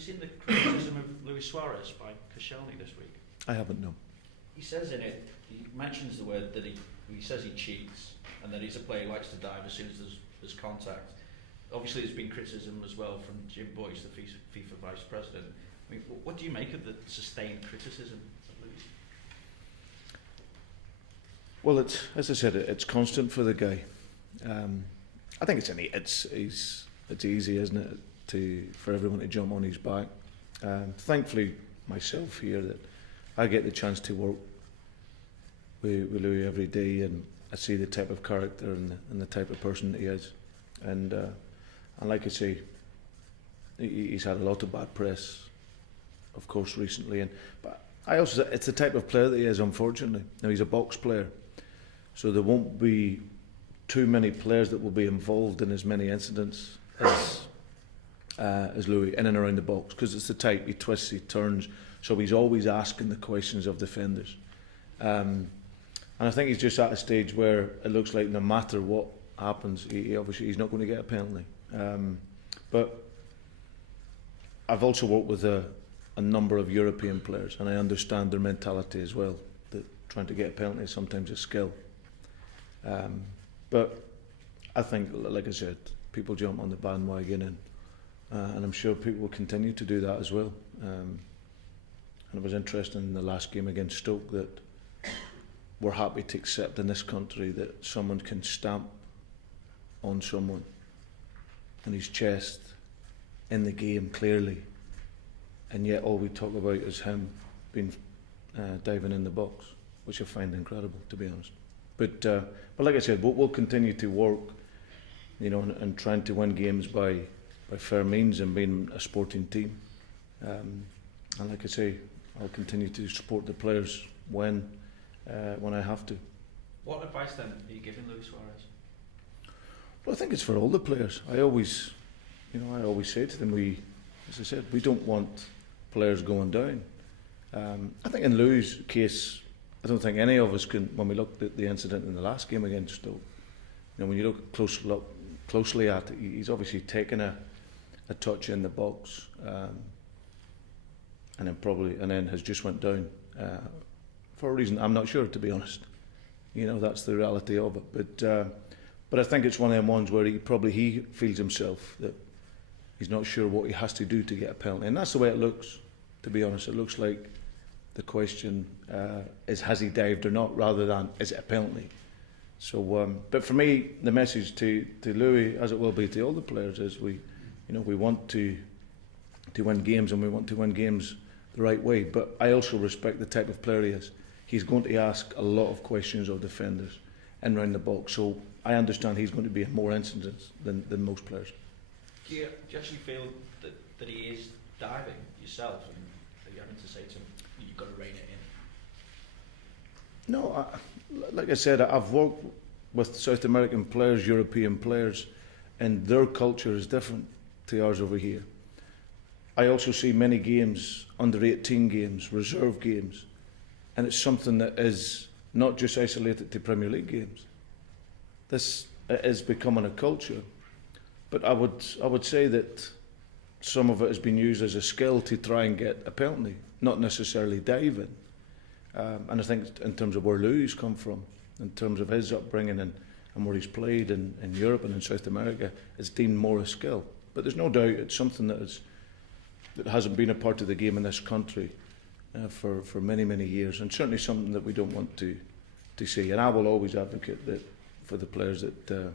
you seen the criticism of Luis Suarez by Koscielny this week? I haven't, no. He says in it, he mentions the word that he says he cheats and that he's a player who likes to dive as soon as there's contact. Obviously there's been criticism as well from Jim Boyce, the FIFA Vice President. I mean, what do you make of the sustained criticism of Luis? Well, it's, as I said, it's constant for the guy. I think it's easy, isn't it, for everyone to jump on his back. Thankfully, myself here, that I get the chance to work with Louis every day, and I see the type of character and the type of person that he is. And like I say, he's had a lot of bad press, of course, recently. But I also, it's the type of player that he is, unfortunately. Now, he's a box player, so there won't be too many players that will be involved in as many incidents as Louis in and around the box, because it's the type, he twists, he turns, so he's always asking the questions of defenders. And I think he's just at a stage where it looks like no matter what happens, he obviously he's not going to get a penalty. But I've also worked with a number of European players, and I understand their mentality as well, that trying to get a penalty is sometimes a skill. But I think, like I said, people jump on the bandwagon, and I'm sure people will continue to do that as well. And it was interesting in the last game against Stoke that we're happy to accept in this country that someone can stamp on someone on his chest in the game clearly, and yet all we talk about is him being diving in the box, which I find incredible, to be honest. But like I said, we'll continue to work, and trying to win games by fair means and being a sporting team. And like I say, I'll continue to support the players when I have to. What advice then are you giving Luis Suarez? Well, I think it's for all the players. I always say to them, as I said, we don't want players going down. I think in Louis' case, I don't think any of us can, when we looked at the incident in the last game against Stoke, when you look closely at it, he's obviously taken a touch in the box, and then has just went down for a reason I'm not sure, to be honest. That's the reality of it. But I think it's one of them ones where he feels himself that he's not sure what he has to do to get a penalty, and that's the way it looks. To be honest, it looks like the question is, has he dived or not, rather than is it a penalty. So, but for me, the message to Louis, as it will be to all the players, is we want to win games, and we want to win games the right way. But I also respect the type of player he is. He's going to ask a lot of questions of defenders in round the box. So I understand he's going to be in more incidents than most players. Do you actually feel that he is diving yourself, and are you having to say to him, you've got to rein it in? No, like I said, I've worked with South American players, European players, and their culture is different to ours over here. I also see many games, under 18 games, reserve games, and it's something that is not just isolated to Premier League games. This is becoming a culture, but I would say that some of it has been used as a skill to try and get a penalty, not necessarily diving. And I think in terms of where Louis come from, in terms of his upbringing and where he's played in Europe and in South America, it's deemed more a skill. But there's no doubt it's something that hasn't been a part of the game in this country for many, many years, and certainly something that we don't want to see. And I will always advocate that for the players that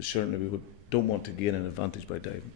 certainly we don't want to gain an advantage by diving.